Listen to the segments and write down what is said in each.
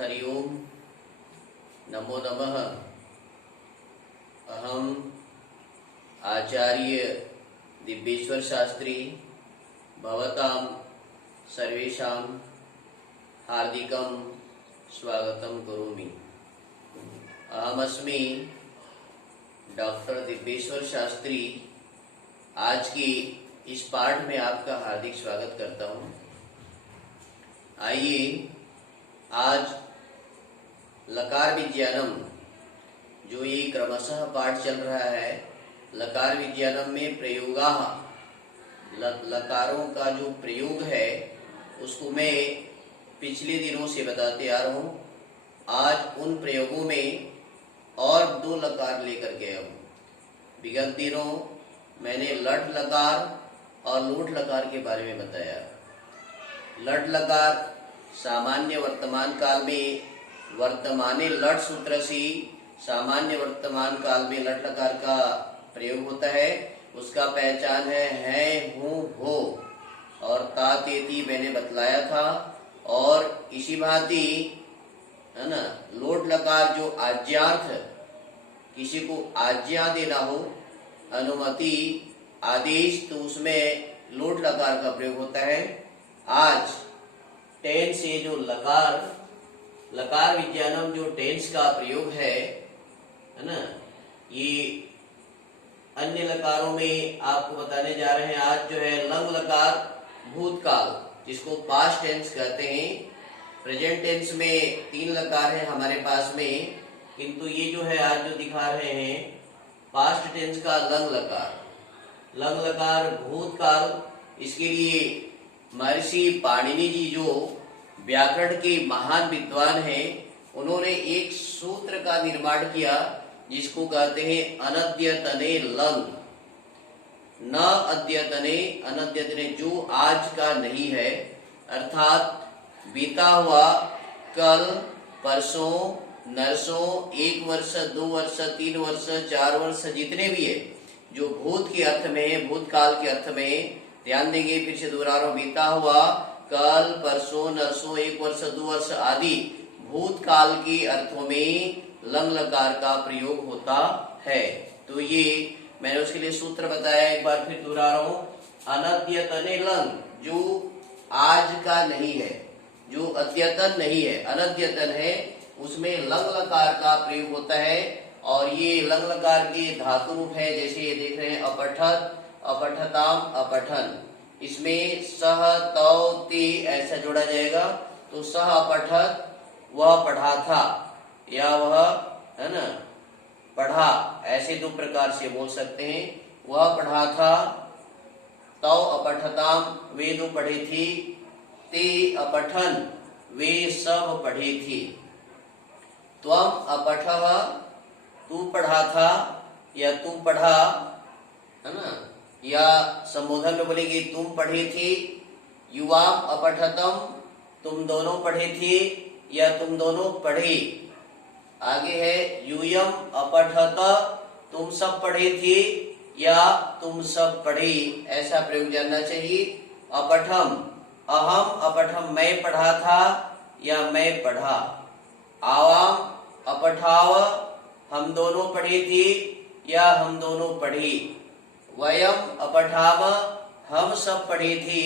हरि ओम नमो नमः। अहम आचार्य दिव्येश्वर शास्त्री भवतां सर्वेषां हार्दिकं स्वागतं करोमि। अहमस्मि डॉक्टर दिव्येश्वर शास्त्री। आज की इस पाठ में आपका हार्दिक स्वागत करता हूं। आइए आज लकार विज्ञानम जो ये क्रमशः पाठ चल रहा है, लकार विज्ञानम में प्रयोगाः लकारों का जो प्रयोग है उसको मैं पिछले दिनों से बताते आ रहा हूँ। आज उन प्रयोगों में और 2 लकार लेकर गया हूँ। विगत दिनों मैंने लट लकार और लोट लकार के बारे में बताया। लट लकार सामान्य वर्तमान काल में वर्तमाने लट सूत्र से सामान्य वर्तमान काल में लट लकार का प्रयोग होता है। उसका पहचान है हूँ हो और ता तेती मैंने बतलाया था। और इसी भांति है ना, लोट लकार जो आज्ञार्थ, किसी को आज्ञा देना हो, अनुमति, आदेश, तो उसमें लोट लकार का प्रयोग होता है। आज टेंस से जो लकार विज्ञानम जो टेंस का प्रयोग है ना, ये अन्य लकारों में आपको बताने जा रहे हैं। आज जो है लंग लकार भूतकाल, जिसको पास्ट टेंस कहते हैं। प्रेजेंट टेंस में 3 लकार है हमारे पास में, किंतु ये जो है आज जो दिखा रहे हैं पास्ट टेंस का लंग लकार भूतकाल। इसके लिए महर्षि पाणिनि जी जो व्याकरण के महान विद्वान हैं, उन्होंने एक सूत्र का निर्माण किया जिसको कहते हैं अनद्यतने लंग। न अद्यतने, अनद्यतने जो आज का नहीं है, अर्थात बीता हुआ कल, परसों, नरसों, 1 वर्ष, 2 वर्ष, 3 वर्ष, 4 वर्ष, जितने भी है, जो भूत के अर्थ में है, भूतकाल के अर्थ में ध्यान देंगे। फिर से दोहरा रहा हूं, बीता हुआ कल, परसों, नरसों, 1 वर्ष, 2 वर्ष आदि भूतकाल के अर्थों में लंग लकार का प्रयोग होता है। तो ये मैंने उसके लिए सूत्र बताया, एक बार फिर दोहरा रहा हूं। अनद्यतने लंग, जो आज का नहीं है, जो अद्यतन नहीं है, अनद्यतन है, उसमें लंग लकार का प्रयोग होता है। और ये लंग लकार के धातु रूप है, जैसे ये देख रहे हैं अपठत, अपठताम, अपठन। इसमें सह, तौ, ते ऐसा जोड़ा जाएगा। तो सह अपठत, वह पढ़ा था, या वह है ना पढ़ा, ऐसे 2 प्रकार से बोल सकते हैं। वह पढ़ा था। तौ अपठताम, वे 2 पढ़े थी। ते अपठन, वे सब पढ़े थी। त्वम अपठः, तू पढ़ा था या तू पढ़ा, है ना, या संबोधन में बोलेंगे तुम पढ़े थे। युवाम अपठतम, तुम दोनों पढ़े थे या तुम दोनों पढ़े। आगे है यूयम अपठत, तुम सब पढ़े थे या तुम सब पढ़े, ऐसा प्रयोग जानना चाहिए। अपठम, अहम अपठम, मैं पढ़ा था या मैं पढ़ा। आवाम अपठाव, हम दोनों पढ़े थे या हम दोनों पढ़े। वयम अपठाम, हम सब पढ़े थे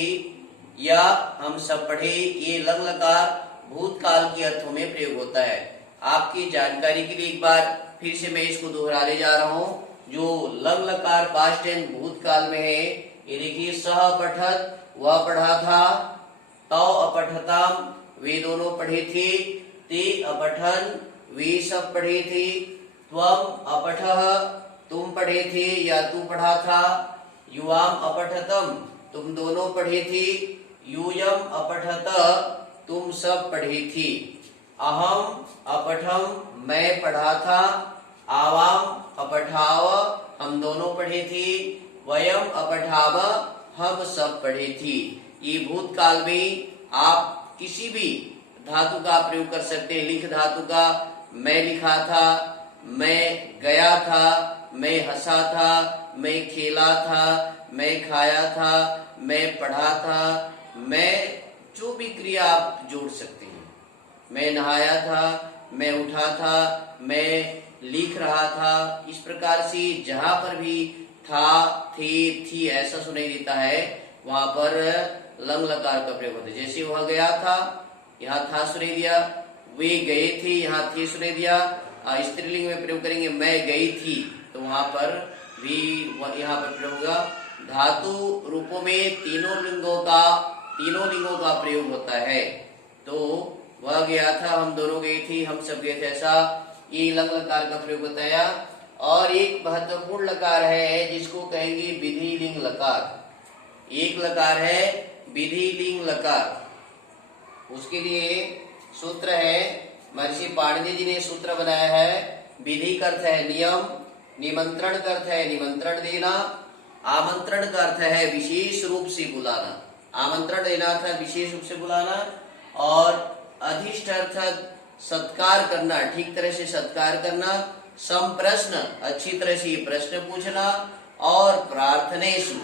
या हम सब पढ़े। ये लंग लकार भूतकाल के अर्थों में प्रयोग होता है। आपकी जानकारी के लिए एक बार फिर से मैं इसको दोहराने जा रहा हूँ। जो लंग लकार पास्ट टेंस भूतकाल में है, ये देखिए, सह पठत, वह पढ़ा था। तौ अपठताम, वे दोनों पढ़े थे। ते अपठन, वे सब पढ़े थे। त्वम अपठः, तुम पढ़े थे या तू पढ़ा था। युवाम अपठतम, तुम दोनों पढ़े थे। यूयम अपठत, तुम सब पढ़े थे। अहम अपठम, मैं पढ़ा था। आवाम अपठाव, हम दोनों पढ़े थे। वयम अपठाव, हम सब पढ़े थे। ये भूतकाल में आप किसी भी धातु का प्रयोग कर सकते हैं। लिख धातु का, मैं लिखा था, मैं गया था, मैं हंसा था, मैं खेला था, मैं खाया था, मैं पढ़ा था, मैं, जो भी क्रिया आप जोड़ सकते हैं। मैं नहाया था, मैं उठा था, मैं लिख रहा था। इस प्रकार से जहां पर भी था, थे, थी ऐसा सुनाई देता है वहां पर लंग लकार का प्रयोग होता है। जैसे वह गया था, यहाँ था सुनाई दिया, वे गए थे, यहाँ थे सुनाई दिया। स्त्रीलिंग में प्रयोग करेंगे मैं गई थी, तो वहां पर भी यहाँ पर प्रयोग होगा। धातु रूपों में तीनों लिंगों का प्रयोग होता है। तो वह गया था, हम दोनों गए थे, हम सब गए थे, ऐसा ये लंग लकार का प्रयोग बताया। और एक महत्वपूर्ण लकार है जिसको कहेंगे विधि लिंग लकार। एक लकार है विधि लिंग लकार। उसके लिए सूत्र है, महर्षि पाणिनि जी ने सूत्र बनाया है। विधि का अर्थ है नियम, निमंत्रण का अर्थ है निमंत्रण देना, आमंत्रण का अर्थ है विशेष रूप से बुलाना। आमंत्रण देना अर्थात विशेष रूप से बुलाना, और अधिष्ठ अर्थात सत्कार करना, ठीक तरह से सत्कार करना। संप्रश्न, अच्छी तरह से प्रश्न पूछना। और प्रार्थनेषु,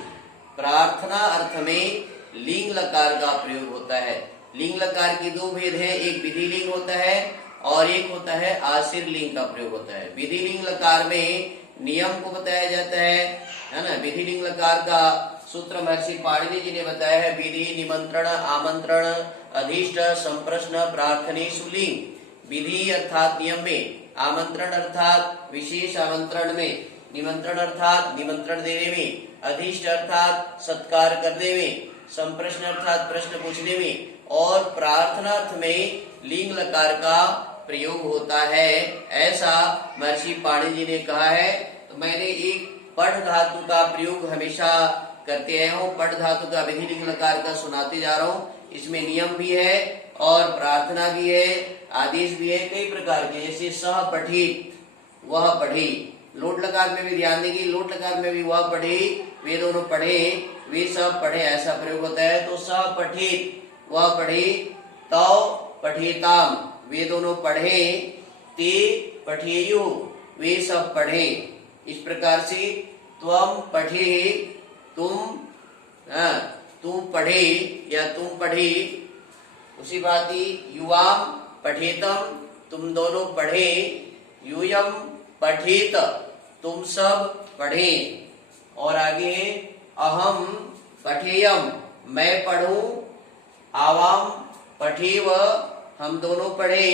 प्रार्थना अर्थ में लिंग लकार का प्रयोग होता है। लिंग लकार के दो भेद हैं, एक विधि लिंग होता है और एक होता है आशीर लिंग का प्रयोग होता है। विधि लिंग लकार में नियम को बताया जाता है ना। विधि लिंग लकार का सूत्र महर्षि पाणिनि जी ने बताया है, विधि, निमंत्रण, आमंत्रण, अधिष्ठ, संप्रश्न, प्रार्थनेषु लिंग। विधि अर्थात नियम में, आमंत्रण अर्थात विशेष आमंत्रण में, निमंत्रण अर्थात निमंत्रण देने में, अधिष्ठ अर्थात सत्कार करने में, संप्रश्न अर्थात प्रश्न पूछने में, और प्रार्थना अर्थ में लिंग लकार का प्रयोग होता है, ऐसा महर्षि पाणिनि जी ने कहा है। तो मैंने एक पढ़ धातु का प्रयोग हमेशा करते आया हूँ, पढ़ धातु का विधि लिंग लकार का सुनाते जा रहा हूँ। इसमें नियम भी है और प्रार्थना भी है, आदेश भी है, कई प्रकार के, जैसे सह पठित, वह पढ़े। लोट लकार में भी ध्यान देंगे, लोट लकार में भी वह पढ़े, वे दोनों पढ़े, वे सब पढ़े, ऐसा प्रयोग होता है। तो सह पठित, वह पढ़े, तौ पठेताम, वे दोनों पढ़े, ते पठेयु, वे सब पढ़े। इस प्रकार से त्वम पढ़े, तुम पढ़े या तुम पढ़े। उसी बात ही युवाम पठेतम, तुम दोनों पढ़े, यूयम पठेत, तुम सब पढ़े। और आगे अहम पठेयम, मैं पढ़ूं, आवाम पठेव, हम दोनों पढ़े,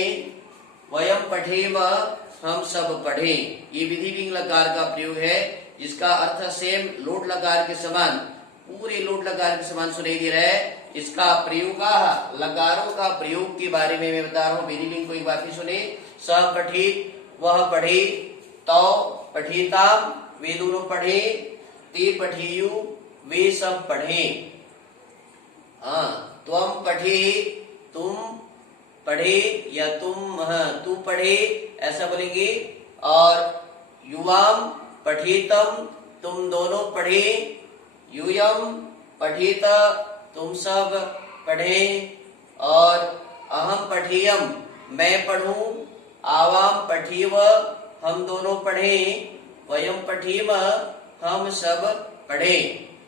वयम पठेम, हम सब पढ़े। ये विधि लिंग लकार का प्रयोग है, जिसका अर्थ सेम लोट लकार के समान, पूरे लोट लकार के समान सुनाई दे रहा है। इसका प्रयोग, लकारों का प्रयोग के बारे में मैं बता रहा हूँ। विधि लिंग को एक बार फिर सुने। सह पठित, वह पढ़े, तौ पठेता, वे दोनों पढ़े, ते पठेयु, वे सब पढ़े। त्वम पढ़े, तुम पढ़े या तू पढ़े, ऐसा बोलेंगे। और युवाम पठेतम, तुम दोनों पढ़े, यूयम पठेत, तुम सब पढ़े। और अहम पठेयम, मैं पढ़ूं, आवाम पठेव, हम दोनों पढ़े, वयम पठेम, हम सब पढ़े।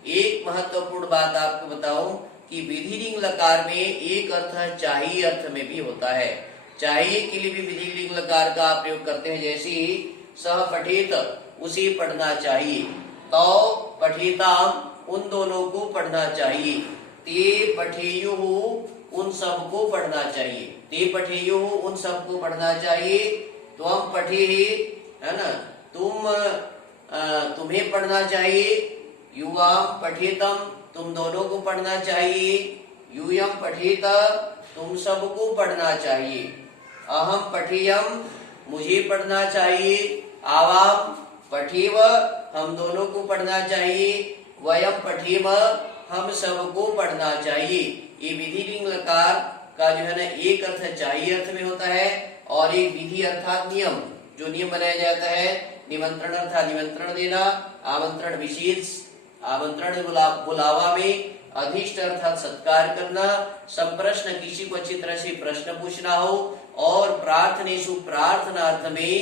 एक महत्वपूर्ण बात आपको बताऊं कि विधि लिंग लकार में एक अर्थ चाहिए अर्थ में भी होता है। चाहिए के लिए भी विधि लिंग लकार का प्रयोग करते हैं, जैसे सह पठित, उसे पढ़ना चाहिए, तौ पठिताम, उन दोनों को पढ़ना चाहिए, ते पठेयु, उन सब को पढ़ना चाहिए, ते पठेयु, उन सब को पढ़ना चाहिए। त्वम पठे, है ना, तुम्हें पढ़ना चाहिए, युवाम पठेतम, तुम दोनों को पढ़ना चाहिए, यूयम पठेत, तुम सबको पढ़ना चाहिए, अहम पठेयम, मुझे पढ़ना चाहिए, आवाम पठेव, हम दोनों को पढ़ना चाहिए, वयम पठेम, हम सबको पढ़ना चाहिए। ये विधि लिंग लकार का जो है ना, एक अर्थ चाहिए अर्थ में होता है, और एक विधि अर्थात नियम, जो नियम बनाया जाता है। निमंत्रण अर्थात निमंत्रण देना, आमंत्रण विशेष आमंत्रण बुलावा में, अधिष्ठ अर्थात सत्कार करना, संप्रश्न किसी को अच्छी तरह से प्रश्न पूछना हो, और प्रार्थनेषु प्रार्थना अर्थ में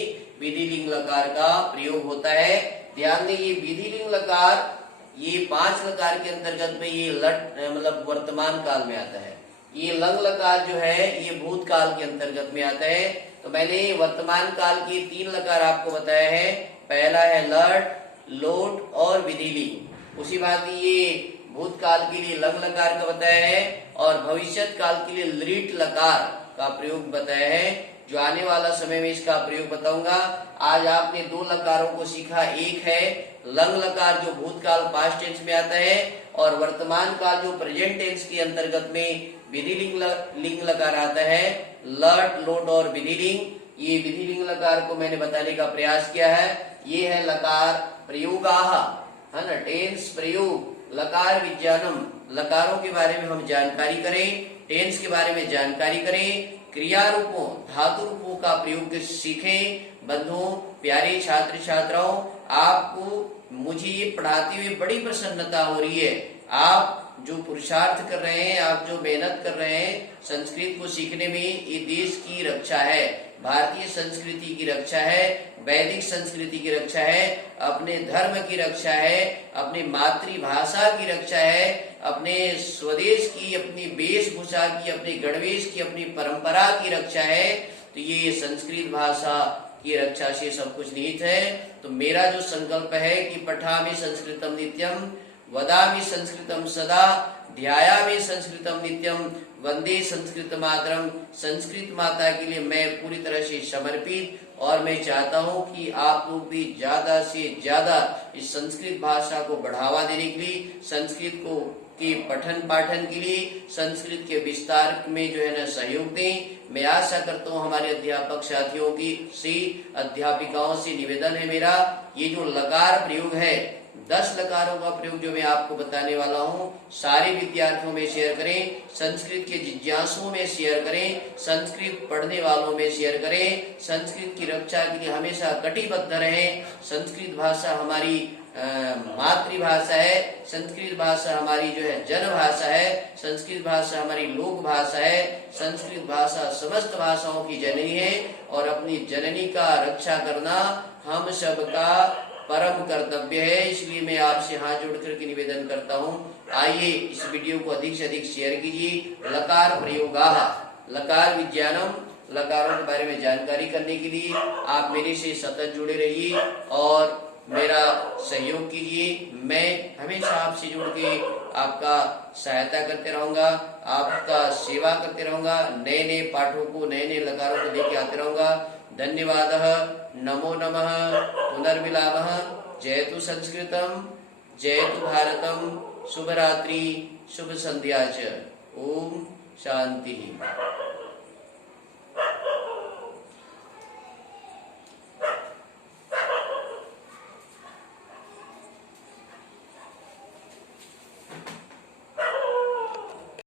विधि लिंग लकार का प्रयोग होता है। ध्यान दें, ये विधि लिंग लकार ये 5 लकार के अंतर्गत में ये लट मतलब वर्तमान काल में आता है। ये लंग लकार जो है ये भूतकाल के अंतर्गत में आता है। तो मैंने वर्तमान काल के 3 लकार आपको बताया है। पहला है लट, लोट और विधिलिंग। उसी बात ये भूतकाल के लिए लंग लकार का बताया है और भविष्यत काल के लिए लृट लकार का प्रयोग बताया है। जो आने वाला समय में इसका प्रयोग बताऊंगा। आज आपने 2 लकारों को सीखा। एक है लंग लकार जो भूतकाल पास्ट टेंस में आता है और वर्तमान काल जो प्रेजेंट टेंस के अंतर्गत में विधिलिंग लिंग लकार आता है। लट, लोट और विधिलिंग। ये विधिलिंग लकार को मैंने बताने का प्रयास किया है। ये है लकार प्रयोगाः, है ना, टेंस प्रयोग, लकार विज्ञानम। लकारों के बारे में हम जानकारी करें, टेंस के बारे में जानकारी करें, क्रिया रूपों, धातु रूपों का प्रयोग सीखें। बंधुओं, प्यारे छात्र छात्राओं, आपको मुझे ये पढ़ाते हुए बड़ी प्रसन्नता हो रही है। आप जो पुरुषार्थ कर रहे हैं, आप जो मेहनत कर रहे हैं संस्कृत को सीखने में, ये देश की रक्षा है, भारतीय संस्कृति की रक्षा है, वैदिक संस्कृति की रक्षा है, अपने धर्म की रक्षा है, अपनी मातृभाषा की रक्षा है, अपने स्वदेश की, अपनी वेशभूषा की, अपने गणवेश की, अपनी परंपरा की रक्षा है। तो ये संस्कृत भाषा की रक्षा से सब कुछ निहित है। तो मेरा जो संकल्प है कि पठामि संस्कृतम नित्यम, वदामि संस्कृतम सदा, ध्यायामि संस्कृतम नित्यम, वंदे संस्कृत मातरम। संस्कृत माता के लिए मैं पूरी तरह से समर्पित, और मैं चाहता हूं कि आप लोग भी ज्यादा से ज्यादा इस संस्कृत भाषा को बढ़ावा देने के लिए, संस्कृत को के पठन पाठन के लिए, संस्कृत के विस्तार में जो है ना सहयोग दें। मैं आशा करता हूँ हमारे अध्यापक साथियों की से, अध्यापिकाओं से निवेदन है मेरा, ये जो लकार प्रयोग है, 10 लकारों का प्रयोग जो मैं आपको बताने वाला हूँ, सारे विद्यार्थियों में शेयर करें, संस्कृत के जिज्ञासुओं में शेयर करें, संस्कृत पढ़ने वालों में शेयर करें। संस्कृत की रक्षा के लिए हमेशा कटिबद्ध रहें। संस्कृत भाषा हमारी मातृभाषा है, संस्कृत भाषा हमारी जो है जन भाषा है, संस्कृत भाषा हमारी लोक भाषा है, संस्कृत भाषा समस्त भाषाओं की जननी है और अपनी जननी का रक्षा करना हम सबका परम कर्तव्य है। इसलिए मैं आपसे हाथ जोड़ करके निवेदन करता हूँ, आइए इस वीडियो को अधिक से अधिक शेयर कीजिए। लकार प्रयोगाः, लकार विज्ञानम, लकारों के बारे में जानकारी करने के लिए आप मेरे से सतत जुड़े रहिए और मेरा सहयोग कीजिए। मैं हमेशा आपसे जुड़ के आपका सहायता करते रहूंगा, आपका सेवा करते रहूंगा, नए नए पाठों को, नए नए लकारों को लेके आते रहूंगा। धन्यवादः, नमो नमः, पुनर्मिलामः। जयतु संस्कृतम, जयतु भारतम। शुभ रात्रि, शुभ संध्या च। ओम शांति।